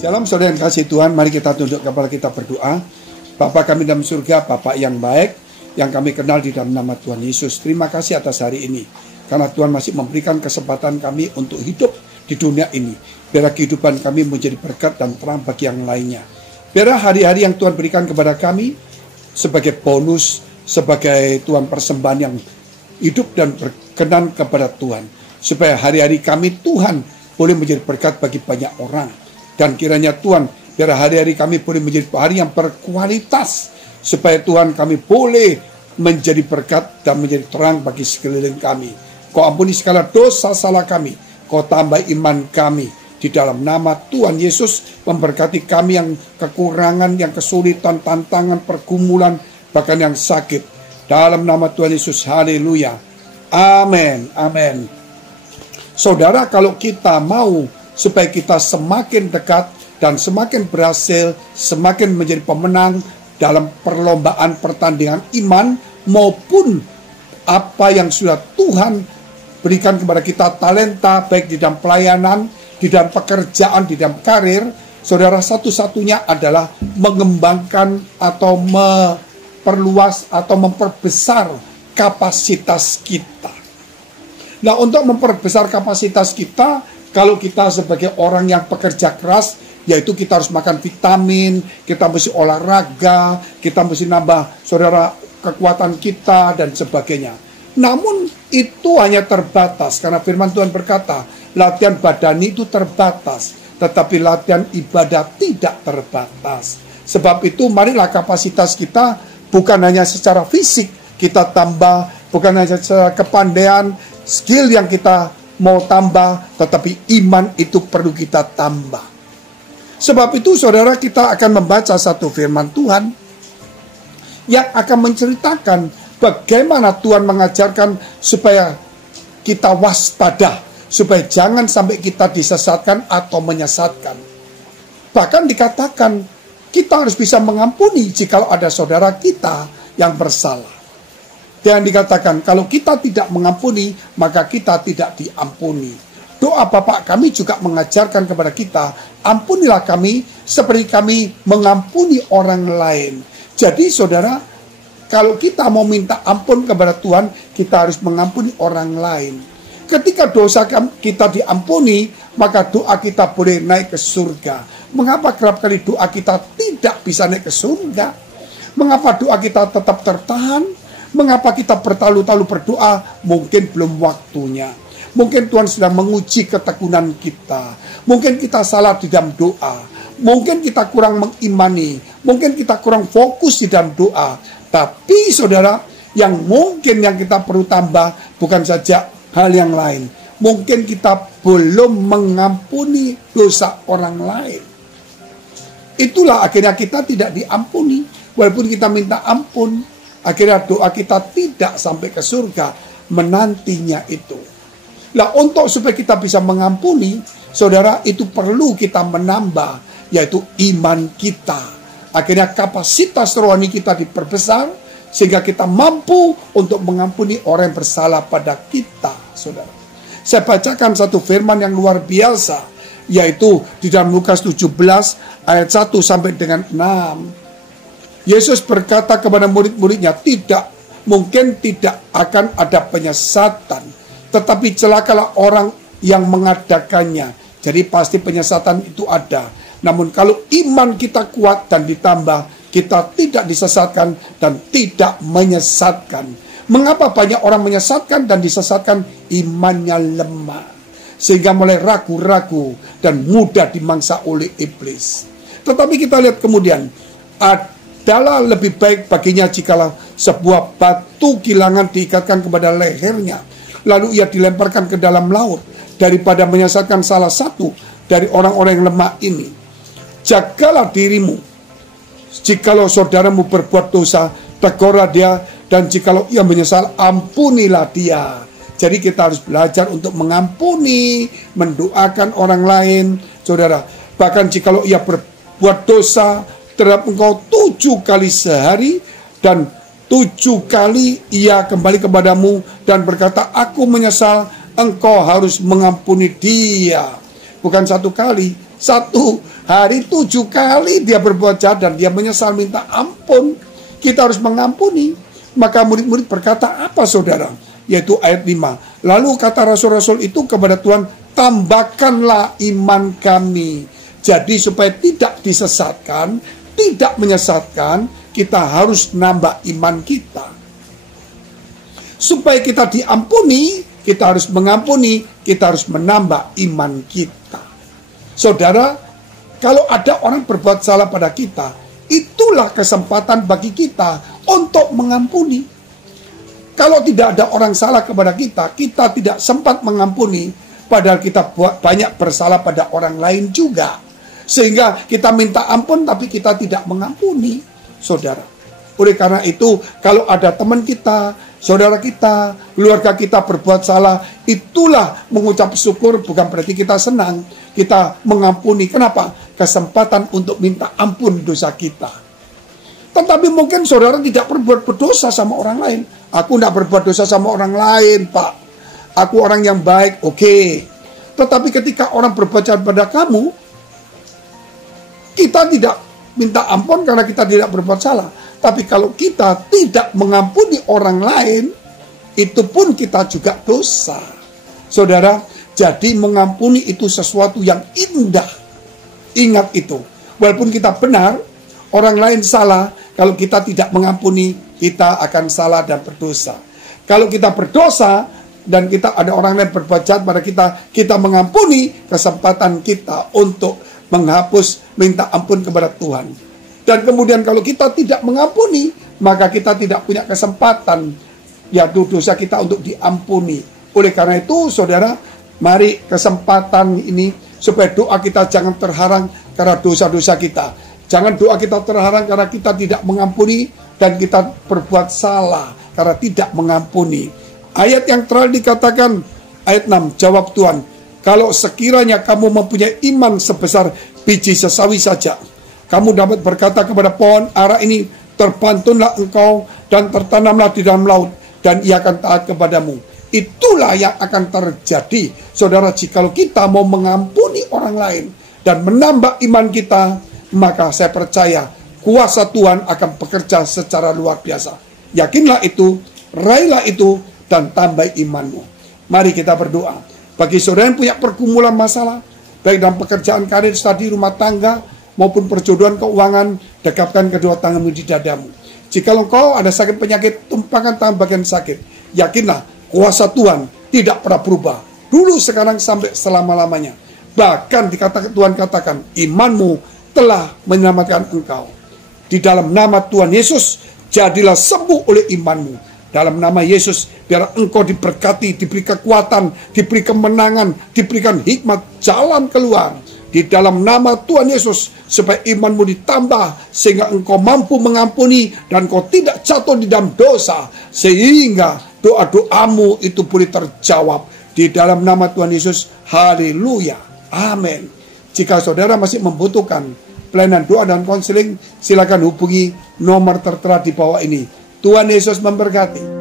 Shalom saudara yang kasih Tuhan, mari kita tunduk kepala kita berdoa. Bapa kami dalam surga, Bapa yang baik, yang kami kenal di dalam nama Tuhan Yesus. Terima kasih atas hari ini, karena Tuhan masih memberikan kesempatan kami untuk hidup di dunia ini. Biar kehidupan kami menjadi berkat dan terang bagi yang lainnya. Biar hari-hari yang Tuhan berikan kepada kami sebagai bonus, sebagai Tuhan persembahan yang hidup dan berkenan kepada Tuhan. Supaya hari-hari kami Tuhan boleh menjadi berkat bagi banyak orang. Dan kiranya Tuhan, biar hari-hari kami boleh menjadi hari yang berkualitas. Supaya Tuhan kami boleh menjadi berkat dan menjadi terang bagi sekeliling kami. Kau ampuni segala dosa salah kami. Kau tambah iman kami. Di dalam nama Tuhan Yesus, memberkati kami yang kekurangan, yang kesulitan, tantangan, pergumulan, bahkan yang sakit. Dalam nama Tuhan Yesus, haleluya. Amin, amin. Saudara, kalau kita mau supaya kita semakin dekat dan semakin berhasil, semakin menjadi pemenang dalam perlombaan pertandingan iman maupun apa yang sudah Tuhan berikan kepada kita, talenta baik di dalam pelayanan, di dalam pekerjaan, di dalam karir, saudara, satu-satunya adalah mengembangkan atau memperluas atau memperbesar kapasitas kita. Nah, untuk memperbesar kapasitas kita, kalau kita sebagai orang yang pekerja keras, yaitu kita harus makan vitamin, kita mesti olahraga, kita mesti nambah, saudara, kekuatan kita, dan sebagainya. Namun, itu hanya terbatas, karena firman Tuhan berkata, latihan badani itu terbatas, tetapi latihan ibadah tidak terbatas. Sebab itu, marilah kapasitas kita bukan hanya secara fisik kita tambah, bukan hanya secara kepandaian, skill yang kita mau tambah, tetapi iman itu perlu kita tambah. Sebab itu, saudara, kita akan membaca satu firman Tuhan yang akan menceritakan bagaimana Tuhan mengajarkan supaya kita waspada, supaya jangan sampai kita disesatkan atau menyesatkan. Bahkan dikatakan kita harus bisa mengampuni jika ada saudara kita yang bersalah. Dan dikatakan kalau kita tidak mengampuni, maka kita tidak diampuni. Doa Bapa kami juga mengajarkan kepada kita, ampunilah kami seperti kami mengampuni orang lain. Jadi saudara, kalau kita mau minta ampun kepada Tuhan, kita harus mengampuni orang lain. Ketika dosa kita diampuni, maka doa kita boleh naik ke surga. Mengapa kerap kali doa kita tidak bisa naik ke surga? Mengapa doa kita tetap tertahan? Mengapa kita bertalu-talu berdoa? Mungkin belum waktunya. Mungkin Tuhan sedang menguji ketekunan kita. Mungkin kita salah di dalam doa. Mungkin kita kurang mengimani. Mungkin kita kurang fokus di dalam doa. Tapi saudara, yang mungkin yang kita perlu tambah bukan saja hal yang lain. Mungkin kita belum mengampuni dosa orang lain. Itulah akhirnya kita tidak diampuni. Walaupun kita minta ampun, akhirnya doa kita tidak sampai ke surga menantinya itu. Nah, untuk supaya kita bisa mengampuni, saudara, itu perlu kita menambah, yaitu iman kita. Akhirnya kapasitas rohani kita diperbesar, sehingga kita mampu untuk mengampuni orang yang bersalah pada kita, saudara. Saya bacakan satu firman yang luar biasa, yaitu di dalam Lukas 17 ayat 1 sampai dengan 6. Yesus berkata kepada murid-muridnya, mungkin tidak akan ada penyesatan, tetapi celakalah orang yang mengadakannya. Jadi pasti penyesatan itu ada. Namun kalau iman kita kuat dan ditambah, kita tidak disesatkan dan tidak menyesatkan. Mengapa banyak orang menyesatkan dan disesatkan? Imannya lemah, sehingga mulai ragu-ragu dan mudah dimangsa oleh iblis. Tetapi kita lihat kemudian, adalah lebih baik baginya jikalau sebuah batu kilangan diikatkan kepada lehernya, lalu ia dilemparkan ke dalam laut, daripada menyesatkan salah satu dari orang-orang yang lemah ini. Jagalah dirimu, jikalau saudaramu berbuat dosa, tegurlah dia, dan jikalau ia menyesal, ampunilah dia. Jadi kita harus belajar untuk mengampuni, mendoakan orang lain, saudara. Bahkan jikalau ia berbuat dosa terhadap engkau 7 kali sehari, dan 7 kali ia kembali kepadamu dan berkata, aku menyesal, engkau harus mengampuni dia. Bukan 1 kali, Satu hari 7 kali dia berbuat jahat dan dia menyesal minta ampun. Kita harus mengampuni. Maka murid-murid berkata apa saudara? Yaitu ayat 5. Lalu kata rasul-rasul itu kepada Tuhan, tambahkanlah iman kami. Jadi supaya tidak disesatkan, tidak menyesatkan, kita harus nambah iman kita. Supaya kita diampuni, kita harus mengampuni, kita harus menambah iman kita. Saudara, kalau ada orang berbuat salah pada kita, itulah kesempatan bagi kita untuk mengampuni. Kalau tidak ada orang salah kepada kita, kita tidak sempat mengampuni, padahal kita banyak bersalah pada orang lain juga. Sehingga kita minta ampun, tapi kita tidak mengampuni, saudara. Oleh karena itu, kalau ada teman kita, saudara kita, keluarga kita berbuat salah, itulah mengucap syukur, bukan berarti kita senang. Kita mengampuni. Kenapa? Kesempatan untuk minta ampun dosa kita. Tetapi mungkin saudara tidak berbuat berdosa sama orang lain. Aku tidak berbuat dosa sama orang lain, Pak. Aku orang yang baik, oke. Tetapi ketika orang berbuat jahat pada kamu, kita tidak minta ampun karena kita tidak berbuat salah. Tapi kalau kita tidak mengampuni orang lain, itu pun kita juga dosa. Saudara, jadi mengampuni itu sesuatu yang indah. Ingat itu. Walaupun kita benar, orang lain salah, kalau kita tidak mengampuni, kita akan salah dan berdosa. Kalau kita berdosa dan kita ada orang lain berbuat jahat pada kita, kita mengampuni, kesempatan kita untuk menghapus, minta ampun kepada Tuhan. Dan kemudian kalau kita tidak mengampuni, maka kita tidak punya kesempatan, yaitu dosa kita untuk diampuni. Oleh karena itu, saudara, mari kesempatan ini supaya doa kita jangan terhalang karena dosa-dosa kita. Jangan doa kita terhalang karena kita tidak mengampuni dan kita berbuat salah karena tidak mengampuni. Ayat yang terakhir dikatakan, ayat 6, jawab Tuhan, kalau sekiranya kamu mempunyai iman sebesar biji sesawi saja, kamu dapat berkata kepada pohon ara ini, terbantunlah engkau dan tertanamlah di dalam laut, dan ia akan taat kepadamu. Itulah yang akan terjadi, saudara, jikalau kita mau mengampuni orang lain dan menambah iman kita, maka saya percaya kuasa Tuhan akan bekerja secara luar biasa. Yakinlah itu, raihlah itu, dan tambah imanmu. Mari kita berdoa. Bagi saudara yang punya pergumulan masalah, baik dalam pekerjaan, karir, studi, rumah tangga, maupun perjodohan, keuangan, dekapkan kedua tanganmu di dadamu. Jika engkau ada sakit penyakit, tumpahkan tangan bagian sakit. Yakinlah, kuasa Tuhan tidak pernah berubah. Dulu, sekarang, sampai selama-lamanya. Bahkan Tuhan katakan, imanmu telah menyelamatkan engkau. Di dalam nama Tuhan Yesus, jadilah sembuh oleh imanmu. Dalam nama Yesus, biar engkau diberkati, diberi kekuatan, diberi kemenangan, diberikan hikmat jalan keluar. Di dalam nama Tuhan Yesus, supaya imanmu ditambah, sehingga engkau mampu mengampuni, dan engkau tidak jatuh di dalam dosa, sehingga doa-doamu itu boleh terjawab. Di dalam nama Tuhan Yesus, haleluya, amin. Jika saudara masih membutuhkan pelayanan doa dan konseling, silakan hubungi nomor tertera di bawah ini. Tuhan Yesus memberkati.